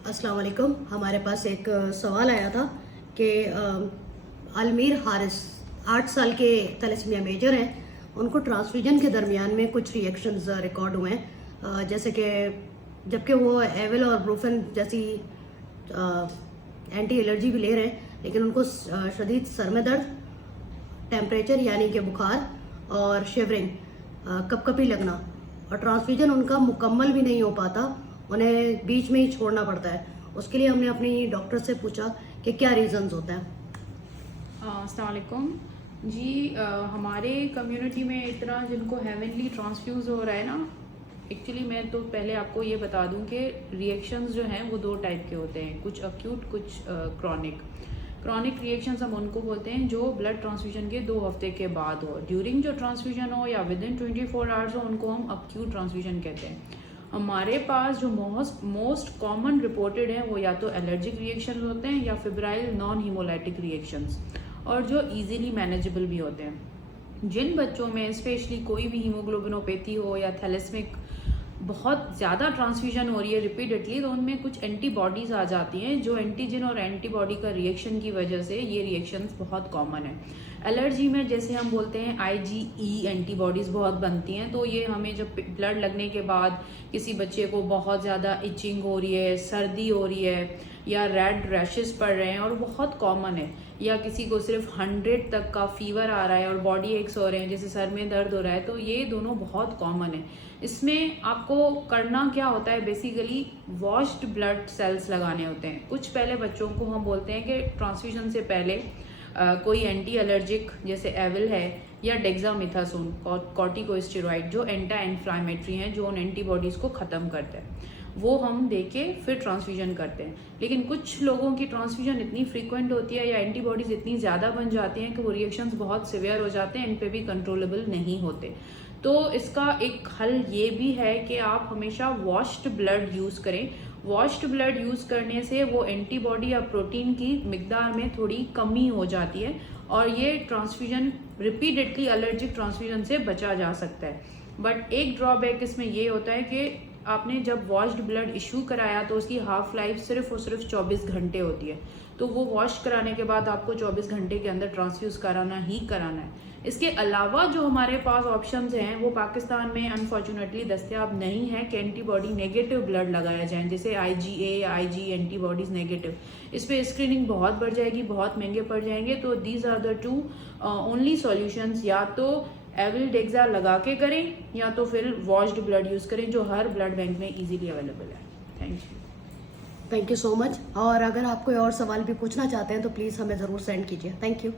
अस्सलाम वालेकुम। हमारे पास एक सवाल आया था कि आलमीर हारिस 8 साल के थैलेसीमिया मेजर हैं। उनको ट्रांसफ्यूजन के दरमियान में कुछ रिएक्शंस रिकॉर्ड हुए हैं, जैसे कि जबकि वो एविल और ब्रूफेन जैसी एंटी एलर्जी भी ले रहे हैं, लेकिन उनको शदीद सर में दर्द, टेम्परेचर यानी कि बुखार और शिवरिंग, कपकपी लगना, और ट्रांसफ्यूजन उनका मुकम्मल भी नहीं हो पाता, उन्हें बीच में ही छोड़ना पड़ता है। उसके लिए हमने अपनी डॉक्टर से पूछा कि क्या रीजंस होते हैं। अस्सलाम वालेकुम जी। हमारे कम्युनिटी में इतना जिनको हेवनली ट्रांसफ्यूज हो रहा है ना, एक्चुअली मैं तो पहले आपको ये बता दूं कि रिएक्शंस जो हैं वो दो टाइप के होते हैं, कुछ अक्यूट, कुछ क्रॉनिक रिएक्शंस हम उनको बोलते हैं जो ब्लड ट्रांसफ्यूजन के 2 हफ्ते के बाद हो, ड्यूरिंग जो ट्रांसफ्यूजन हो या विद इन 24 आवर्स हो, उनको हम अक्यूट ट्रांसफ्यूजन कहते हैं। हमारे पास जो मोस्ट कॉमन रिपोर्टेड है वो या तो एलर्जिक रिएक्शन होते हैं या फिब्राइल नॉन हीमोलाइटिक रिएक्शंस, और जो इजीली मैनेजेबल भी होते हैं। जिन बच्चों में स्पेशली कोई भी हीमोग्लोबिनोपैथी हो या थैलेसेमिक बहुत ज़्यादा ट्रांसफ्यूजन हो रही है रिपीटेडली, तो उनमें कुछ एंटीबॉडीज़ आ जाती हैं, जो एंटीजन और एंटीबॉडी का रिएक्शन की वजह से ये रिएक्शंस बहुत कॉमन है। एलर्जी में जैसे हम बोलते हैं IgE एंटीबॉडीज़ बहुत बनती हैं, तो ये हमें जब ब्लड लगने के बाद किसी बच्चे को बहुत ज़्यादा इचिंग हो रही है, सर्दी हो रही है, या रेड रैशेस पड़ रहे हैं और बहुत कॉमन है, या किसी को सिर्फ 100 तक का फीवर आ रहा है और बॉडी एक्स हो रहे हैं, जैसे सर में दर्द हो रहा है, तो ये दोनों बहुत कॉमन है। इसमें आपको करना क्या होता है, बेसिकली वॉश्ड ब्लड सेल्स लगाने होते हैं। कुछ पहले बच्चों को हम बोलते हैं कि ट्रांसफ्यूजन से पहले कोई एंटी एलर्जिक जैसे एविल है या डेक्सामेथासोन, कॉर्टिकोस्टेरॉइड, जो एंटी इन्फ्लामेटरी हैं, जो उन एंटीबॉडीज़ को ख़त्म करते हैं, वो हम देके फिर ट्रांसफ्यूजन करते हैं। लेकिन कुछ लोगों की ट्रांसफ्यूजन इतनी फ्रीक्वेंट होती है या एंटीबॉडीज इतनी ज़्यादा बन जाती हैं कि वो रिएक्शंस बहुत सिवियर हो जाते हैं, इन पे भी कंट्रोलेबल नहीं होते। तो इसका एक हल ये भी है कि आप हमेशा वॉश्ड ब्लड यूज़ करें। वॉश्ड ब्लड यूज़ करने से वो एंटीबॉडी या प्रोटीन की मिकदार में थोड़ी कमी हो जाती है और ये ट्रांसफ्यूजन रिपीटेडली एलर्जिक ट्रांसफ्यूजन से बचा जा सकता है। बट एक ड्रॉबैक इसमें ये होता है कि आपने जब वॉश्ड ब्लड इशू कराया तो उसकी हाफ लाइफ सिर्फ और सिर्फ 24 घंटे होती है, तो वो वॉश कराने के बाद आपको 24 घंटे के अंदर ट्रांसफ्यूज कराना ही कराना है। इसके अलावा जो हमारे पास ऑप्शंस हैं वो पाकिस्तान में अनफॉर्चुनेटली दस्तयाब नहीं है कि एंटीबॉडी नेगेटिव ब्लड लगाया जाए, जैसे IgA या IG एंटीबॉडीज नेगेटिव। इस पर स्क्रीनिंग बहुत बढ़ जाएगी, बहुत महंगे पड़ जाएंगे। तो these are the 2 only solutions, या तो एविल डेक्सा लगा के करें या तो फिर वॉश्ड ब्लड यूज़ करें, जो हर ब्लड बैंक में इजीली अवेलेबल है। Thank you so much. और अगर आप कोई और सवाल भी पूछना चाहते हैं तो प्लीज़ हमें ज़रूर सेंड कीजिए। Thank you.